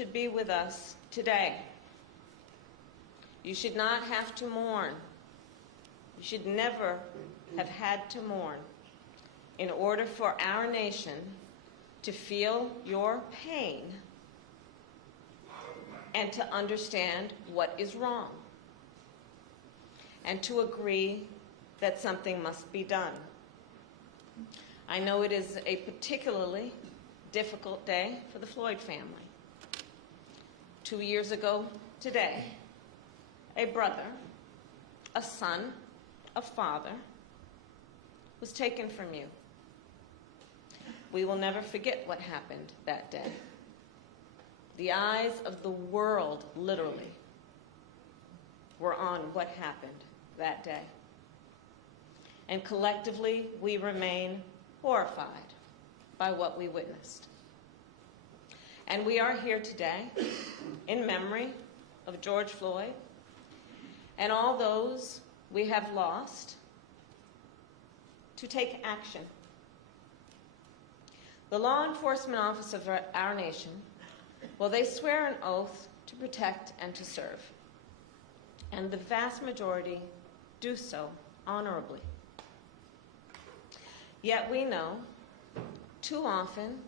should be with us today. You should not have to mourn. You should never have had to mourn in order for our nation to feel your pain and to understand what is wrong and to agree that something must be done. I know it is a particularly difficult day for the Floyd family. 2 years ago today, a brother, a son, a father was taken from you. We will never forget what happened that day. The eyes of the world, literally, were on what happened that day. And collectively, we remain horrified by what we witnessed. And we are here today in memory of George Floyd and all those we have lost to take action. The law enforcement officers of our nation, well, they swear an oath to protect and to serve. And the vast majority do so honorably. Yet we know, too often,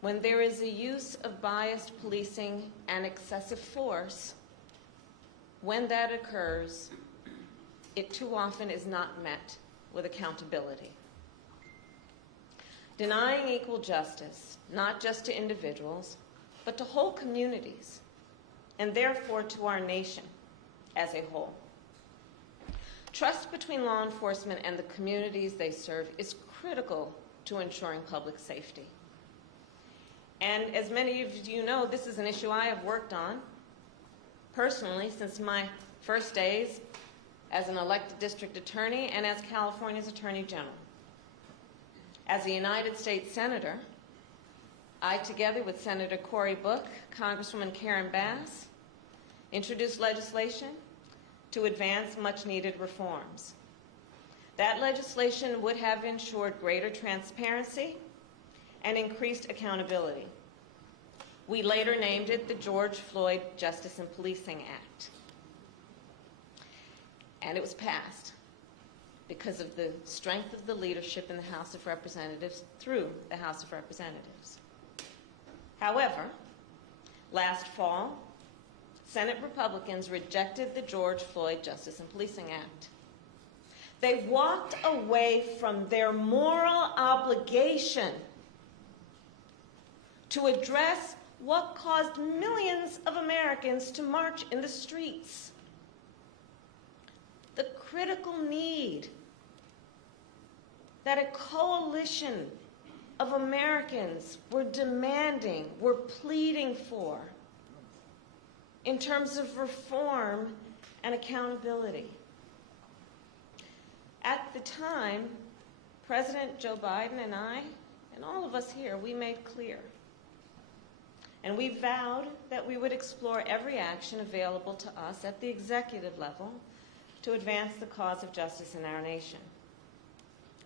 when there is a use of biased policing and excessive force, when that occurs, it too often is not met with accountability. Denying equal justice, not just to individuals, but to whole communities, and therefore to our nation as a whole. Trust between law enforcement and the communities they serve is critical to ensuring public safety. And as many of you know, this is an issue I have worked on personally since my first days as an elected district attorney and as California's Attorney General. As a United States Senator, I, together with Senator Cory Book, Congresswoman Karen Bass, introduced legislation to advance much-needed reforms. That legislation would have ensured greater transparency and increased accountability. We later named it the George Floyd Justice and Policing Act. And it was passed because of the strength of the leadership in the House of Representatives through the House of Representatives. However, last fall, Senate Republicans rejected the George Floyd Justice and Policing Act. They walked away from their moral obligation to address what caused millions of Americans to march in the streets. The critical need that a coalition of Americans were demanding, were pleading for in terms of reform and accountability. At the time, President Joe Biden and I, and all of us here, we made clear, and we vowed that we would explore every action available to us at the executive level to advance the cause of justice in our nation.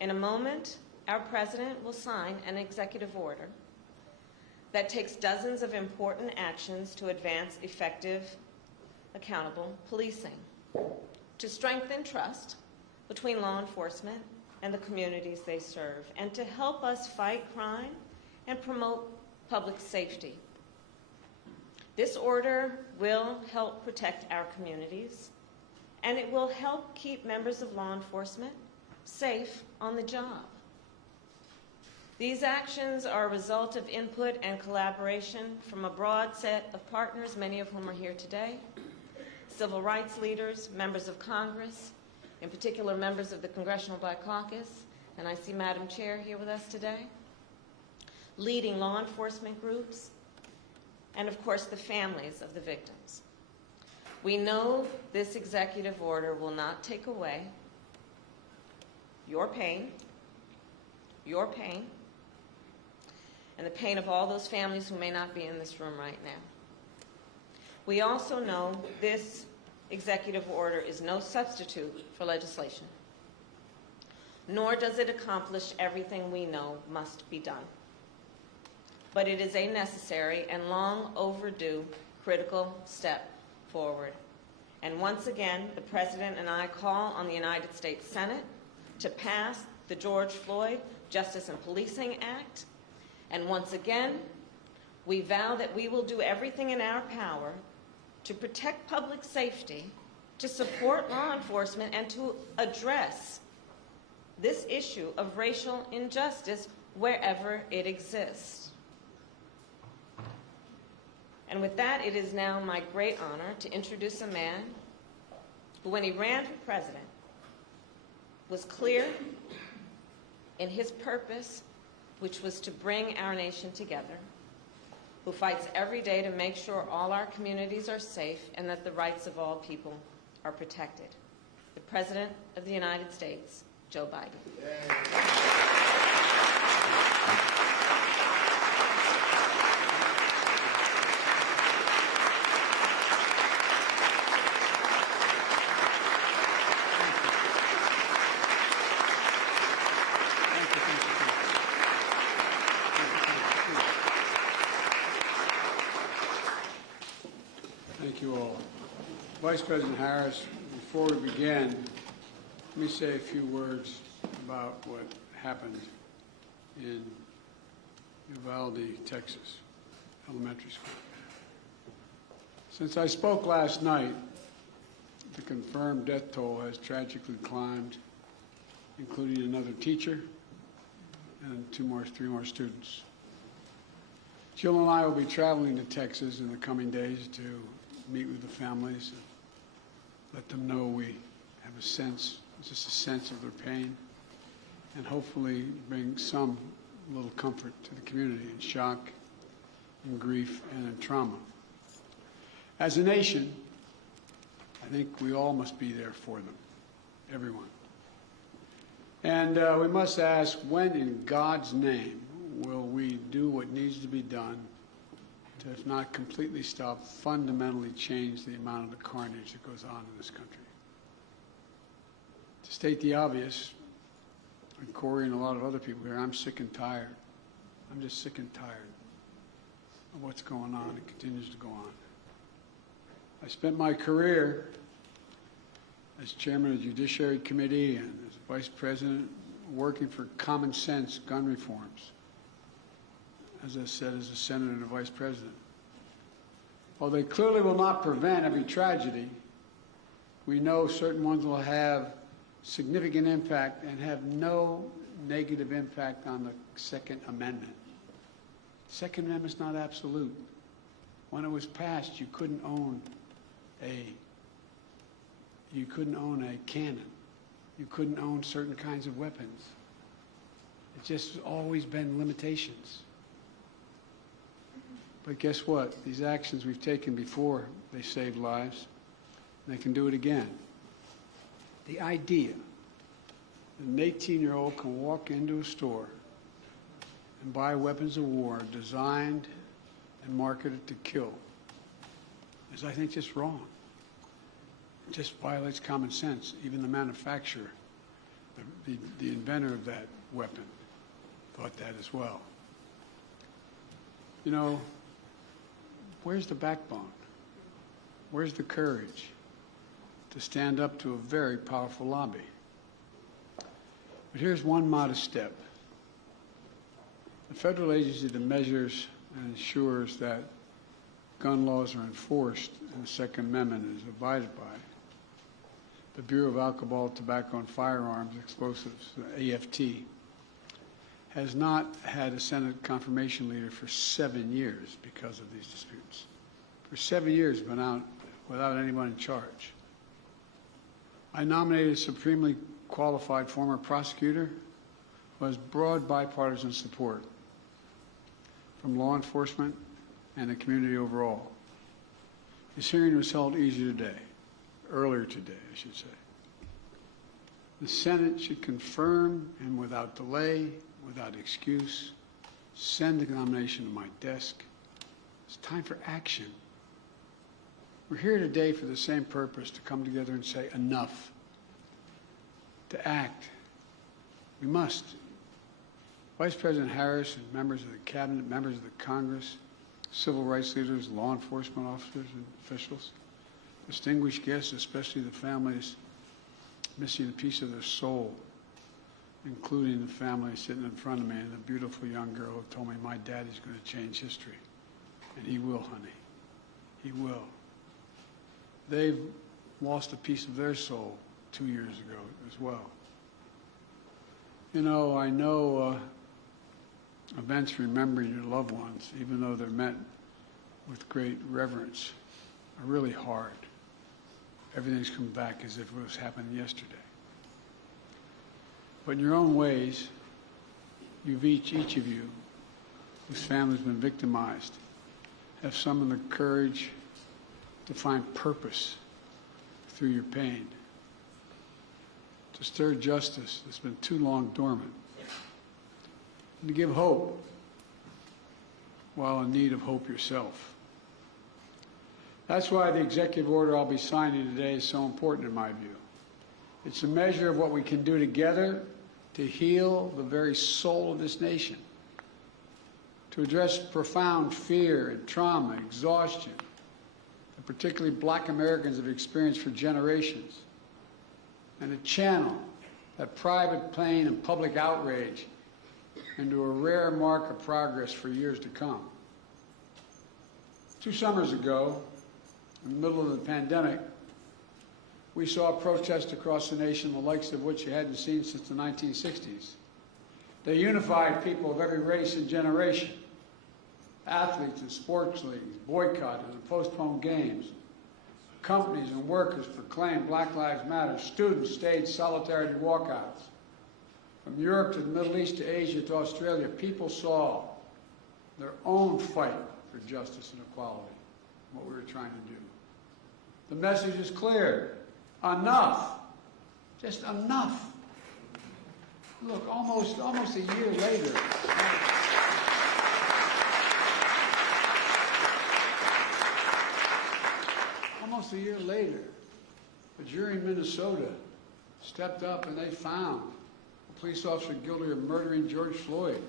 In a moment, our president will sign an executive order that takes dozens of important actions to advance effective, accountable policing, to strengthen trust between law enforcement and the communities they serve, and to help us fight crime and promote public safety. This order will help protect our communities, and it will help keep members of law enforcement safe on the job. These actions are a result of input and collaboration from a broad set of partners, many of whom are here today, civil rights leaders, members of Congress, in particular members of the Congressional Black Caucus, and I see Madam Chair here with us today, leading law enforcement groups, and of course the families of the victims. We know this executive order will not take away your pain, and the pain of all those families who may not be in this room right now. We also know this executive order is no substitute for legislation, nor does it accomplish everything we know must be done. but it is a necessary and long overdue critical step forward. And once again, the President and I call on the United States Senate to pass the George Floyd Justice and Policing Act. And once again, we vow that we will do everything in our power to protect public safety, to support law enforcement, and to address this issue of racial injustice wherever it exists. And with that, it is now my great honor to introduce a man who, when he ran for president, was clear in his purpose, which was to bring our nation together, who fights every day to make sure all our communities are safe and that the rights of all people are protected. The President of the United States, Joe Biden. Thank you all. Vice President Harris, before we begin, let me say a few words about what happened in Uvalde, Texas, elementary school. Since I spoke last night, the confirmed death toll has tragically climbed, including another teacher and three more students. Jill and I will be traveling to Texas in the coming days to meet with the families and let them know we have a sense, just a sense of their pain, and hopefully bring some little comfort to the community in shock, in grief, and in trauma. As a nation, I think we all must be there for them, everyone. And we must ask, when in God's name will we do what needs to be done to, if not completely stop, fundamentally change the amount of the carnage that goes on in this country? To state the obvious, and Corey and a lot of other people here, I'm sick and tired. I'm just sick and tired of what's going on and continues to go on. I spent my career as chairman of the Judiciary Committee and as vice president working for common sense gun reforms. As I said, as a senator and a vice president. While they clearly will not prevent every tragedy, we know certain ones will have significant impact and have no negative impact on the Second Amendment. The Second Amendment is not absolute. When it was passed, you couldn't own a cannon. You couldn't own certain kinds of weapons. It's just always been limitations. But guess what? These actions we've taken before, they saved lives, and they can do it again. The idea that an 18-year-old can walk into a store and buy weapons of war designed and marketed to kill is, I think, just wrong. It just violates common sense. Even the manufacturer, the inventor of that weapon, thought that as well. You know, where's the backbone? Where's the courage to stand up to a very powerful lobby? But here's one modest step. The federal agency that measures and ensures that gun laws are enforced and the Second Amendment is abided by, the Bureau of Alcohol, Tobacco, and Firearms Explosives, AFT, has not had a Senate confirmation leader for 7 years because of these disputes. For 7 years, been out without anyone in charge. I nominated a supremely qualified former prosecutor who has broad bipartisan support from law enforcement and the community overall. His hearing was held earlier today, I should say. The Senate should confirm and without delay, without excuse, send the nomination to my desk. It's time for action. We're here today for the same purpose, to come together and say enough, to act. We must. Vice President Harris and members of the Cabinet, members of the Congress, civil rights leaders, law enforcement officers and officials, distinguished guests, especially the families missing a piece of their soul, including the family sitting in front of me and the beautiful young girl who told me my daddy's going to change history. And he will, honey. He will. They've lost a piece of their soul 2 years ago as well. You know, I know events remembering your loved ones, even though they're met with great reverence, are really hard. Everything's come back as if it was happening yesterday. But in your own ways, you've each of you, whose family's been victimized, have summoned the courage to find purpose through your pain, to stir justice that's been too long dormant, and to give hope while in need of hope yourself. That's why the executive order I'll be signing today is so important in my view. It's a measure of what we can do together to heal the very soul of this nation, to address profound fear and trauma, exhaustion, that particularly Black Americans have experienced for generations, and to channel that private pain and public outrage into a rare mark of progress for years to come. 2 summers ago, in the middle of the pandemic, we saw protests across the nation, the likes of which you hadn't seen since the 1960s. They unified people of every race and generation. Athletes and sports leagues boycotted and postponed games. Companies and workers proclaimed Black Lives Matter. Students staged solidarity walkouts. From Europe to the Middle East to Asia to Australia, people saw their own fight for justice and equality, what we were trying to do. The message is clear. Enough. Just enough. Look, almost a year later. Almost a year later, a jury in Minnesota stepped up and they found a police officer guilty of murdering George Floyd,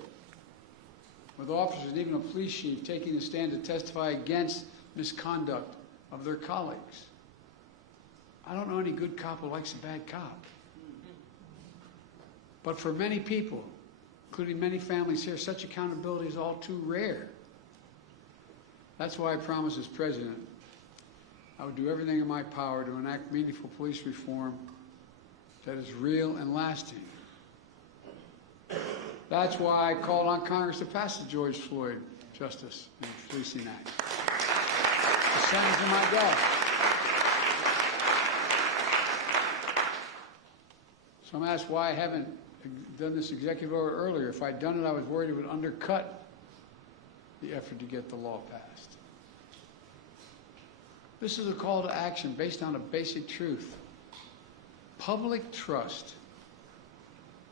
with officers and even a police chief taking the stand to testify against misconduct of their colleagues. I don't know any good cop who likes a bad cop. But for many people, including many families here, such accountability is all too rare. That's why I promised as president I would do everything in my power to enact meaningful police reform that is real and lasting. That's why I called on Congress to pass the George Floyd Justice and Policing Act. The Senate's in my desk. So I'm asked why I haven't done this executive order earlier. If I'd done it, I was worried it would undercut the effort to get the law passed. This is a call to action based on a basic truth. Public trust,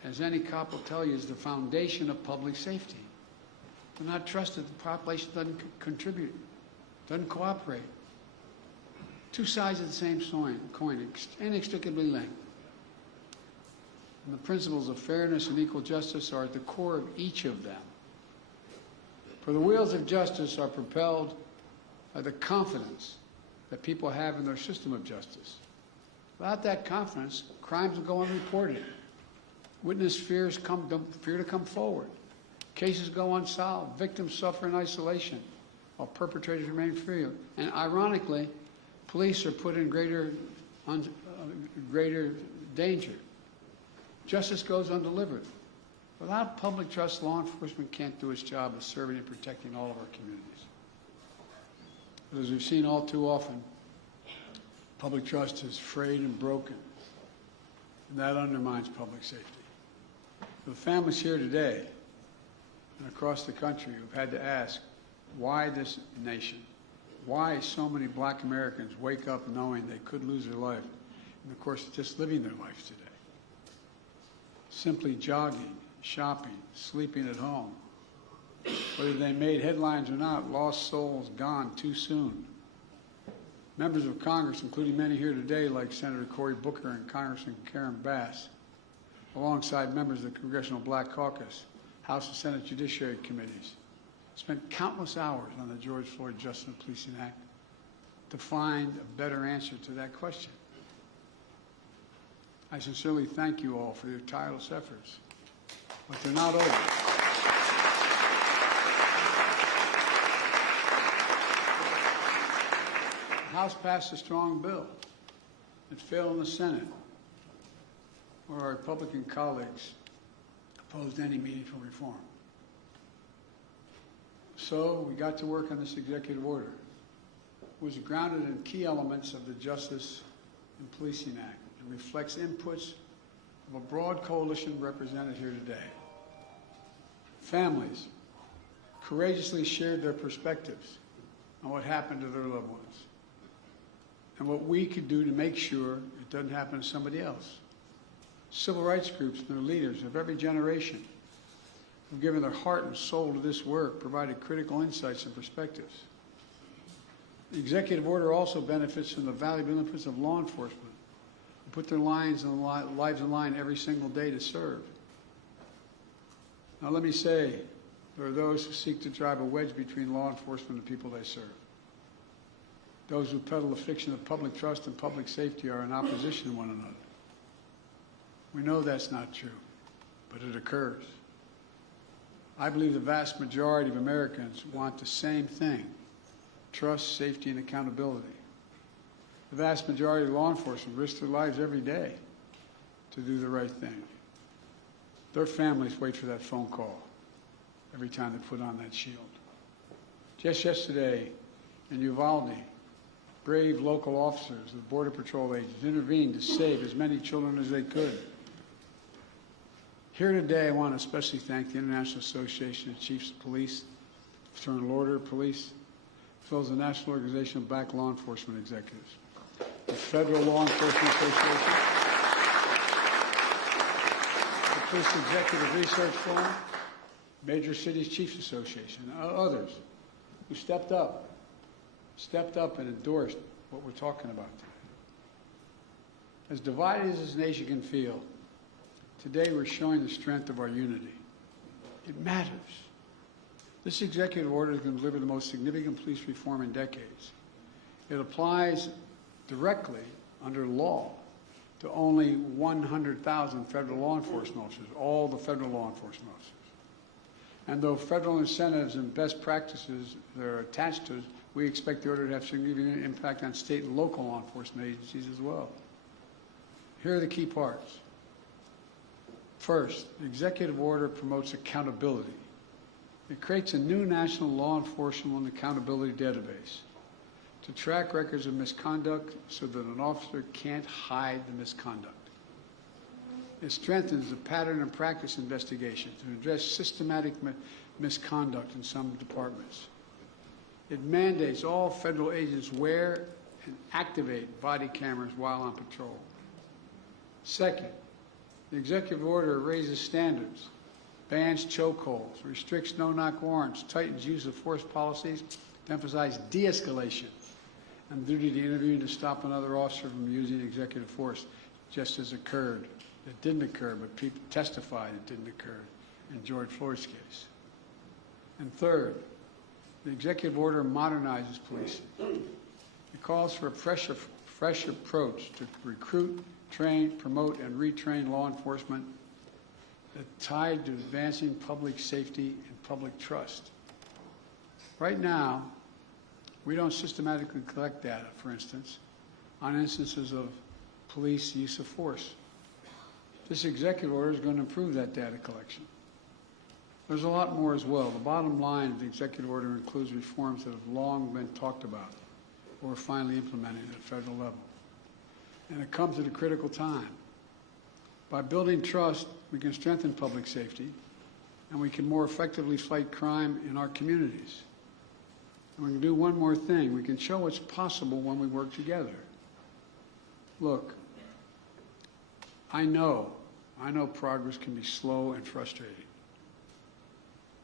as any cop will tell you, is the foundation of public safety. If they're not trusted, the population doesn't contribute, doesn't cooperate. Two sides of the same coin, inextricably linked. And the principles of fairness and equal justice are at the core of each of them. For the wheels of justice are propelled by the confidence that people have in their system of justice. Without that confidence, crimes will go unreported. Witness fear to come forward. Cases go unsolved. Victims suffer in isolation, while perpetrators remain free. And ironically, police are put in greater danger. Justice goes undelivered. Without public trust, law enforcement can't do its job of serving and protecting all of our communities. But as we've seen all too often, public trust is frayed and broken, and that undermines public safety. For the families here today and across the country who've had to ask why this nation, why so many Black Americans wake up knowing they could lose their life in the course of just living their lives today. Simply jogging, shopping, sleeping at home. Whether they made headlines or not, lost souls gone too soon. Members of Congress, including many here today, like Senator Cory Booker and Congressman Karen Bass, alongside members of the Congressional Black Caucus, House and Senate Judiciary Committees, spent countless hours on the George Floyd Justice and Policing Act to find a better answer to that question. I sincerely thank you all for your tireless efforts, but they're not over. The House passed a strong bill. It failed in the Senate, where our Republican colleagues opposed any meaningful reform. So we got to work on this executive order. It was grounded in key elements of the Justice and Policing Act and reflects inputs of a broad coalition represented here today. Families courageously shared their perspectives on what happened to their loved ones and what we could do to make sure it doesn't happen to somebody else. Civil rights groups and their leaders of every generation who've given their heart and soul to this work provided critical insights and perspectives. The executive order also benefits from the valuable inputs of law enforcement who put their lives on line every single day to serve. Now let me say, there are those who seek to drive a wedge between law enforcement and the people they serve. Those who peddle the fiction of public trust and public safety are in opposition to one another. We know that's not true, but it occurs. I believe the vast majority of Americans want the same thing: trust, safety, and accountability. The vast majority of law enforcement risk their lives every day to do the right thing. Their families wait for that phone call every time they put on that shield. Just yesterday in Uvalde, brave local officers of the Border Patrol agents intervened to save as many children as they could. Here today, I want to especially thank the International Association of Chiefs of Police, Fraternal Order of Police, as well as the National Organization of Black Law Enforcement Executives, the Federal Law Enforcement Association, the Police Executive Research Forum, Major Cities Chiefs Association, and others who stepped up and endorsed what we're talking about today. As divided as this nation can feel, today we're showing the strength of our unity. It matters. This executive order is going to deliver the most significant police reform in decades. It applies directly under law to only 100,000 federal law enforcement officers, all the federal law enforcement officers. And though federal incentives and best practices that are attached to it, we expect the order to have significant impact on state and local law enforcement agencies as well. Here are the key parts. First, the executive order promotes accountability. It creates a new national law enforcement and accountability database to track records of misconduct so that an officer can't hide the misconduct. It strengthens the pattern and practice investigation to address systematic misconduct in some departments. It mandates all federal agents wear and activate body cameras while on patrol. Second, the executive order raises standards, bans chokeholds, restricts no-knock warrants, tightens use of force policies to emphasize de-escalation and duty to interview and to stop another officer from using executive force, just as occurred. It didn't occur, but people testified it didn't occur in George Floyd's case. And third, the executive order modernizes policing. It calls for a fresh approach to recruit, train, promote, and retrain law enforcement that's tied to advancing public safety and public trust. Right now, we don't systematically collect data, for instance, on instances of police use of force. This executive order is going to improve that data collection. There's a lot more as well. The bottom line of the executive order includes reforms that have long been talked about or are finally implemented at a federal level. And it comes at a critical time. By building trust, we can strengthen public safety, and we can more effectively fight crime in our communities. And we can do one more thing. We can show what's possible when we work together. Look, I know progress can be slow and frustrating.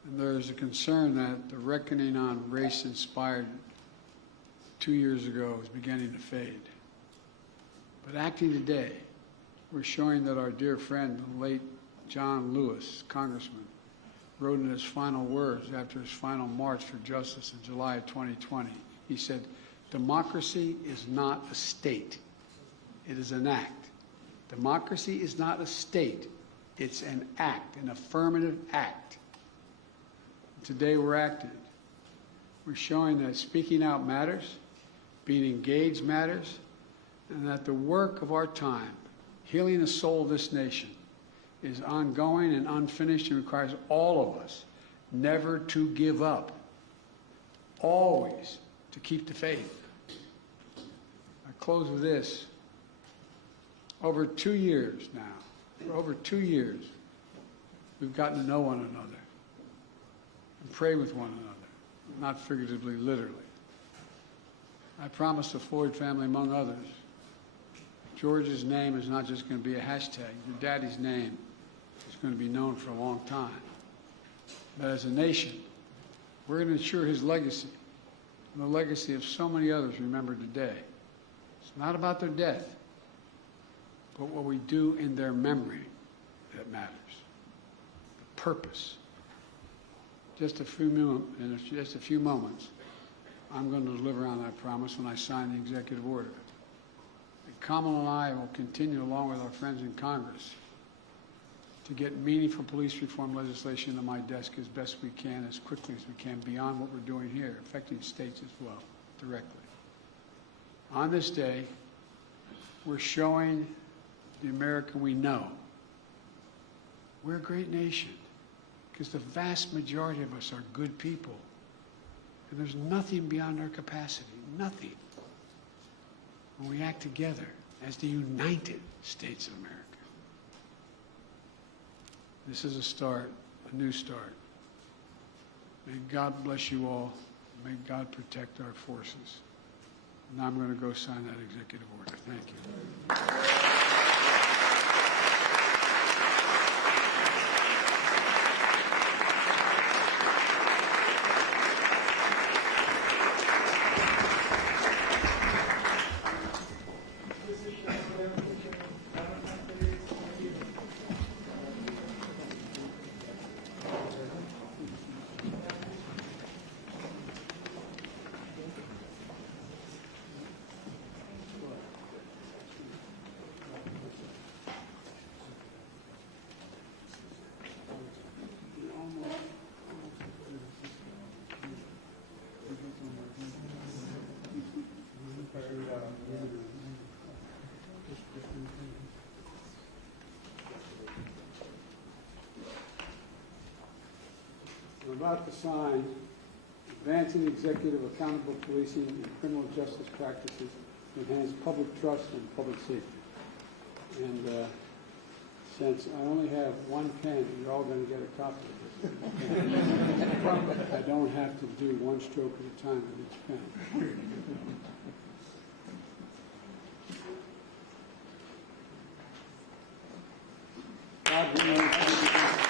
And there's a concern that the reckoning on race inspired 2 years ago is beginning to fade. But acting today, we're showing that our dear friend, the late John Lewis, Congressman, wrote in his final words after his final march for justice in July of 2020. He said, "Democracy is not a state. It is an act. Democracy is not a state. It's an act, an affirmative act." Today we're acting. We're showing that speaking out matters, being engaged matters, and that the work of our time, healing the soul of this nation, is ongoing and unfinished and requires all of us never to give up, always to keep the faith. I close with this. Over 2 years now, for over 2 years, we've gotten to know one another and pray with one another, not figuratively, literally. I promised the Floyd family, among others, George's name is not just going to be a hashtag. Your daddy's name is going to be known for a long time. But as a nation, we're going to ensure his legacy and the legacy of so many others remembered today. It's not about their death, but what we do in their memory that matters. The purpose. In just a few moments, I'm going to deliver on that promise when I sign the executive order. And Kamala and I will continue, along with our friends in Congress, to get meaningful police reform legislation to my desk as best we can, as quickly as we can, beyond what we're doing here, affecting states as well, directly. On this day, we're showing the America we know we're a great nation, because the vast majority of us are good people. And there's nothing beyond our capacity, nothing, when we act together as the United States of America. This is a start, a new start. May God bless you all. May God protect our forces. Now I'm going to go sign that executive order. Thank you. We're about to sign Advancing Executive Accountable Policing and Criminal Justice Practices to Enhance Public Trust and Public Safety. And since I only have one pen, you're all going to get a copy of this. I don't have to do one stroke at a time with each pen. God be praised.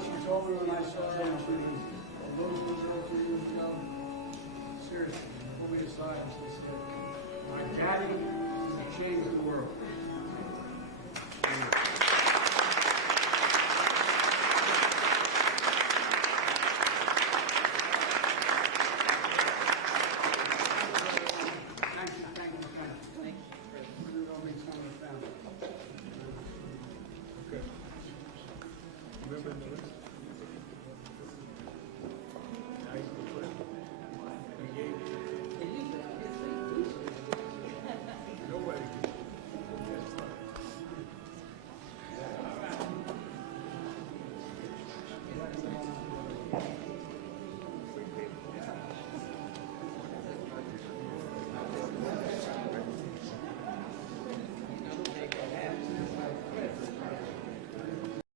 She told me when I saw her, those who were 2 years ago, seriously, pulled me aside and she said, "My daddy changed the world."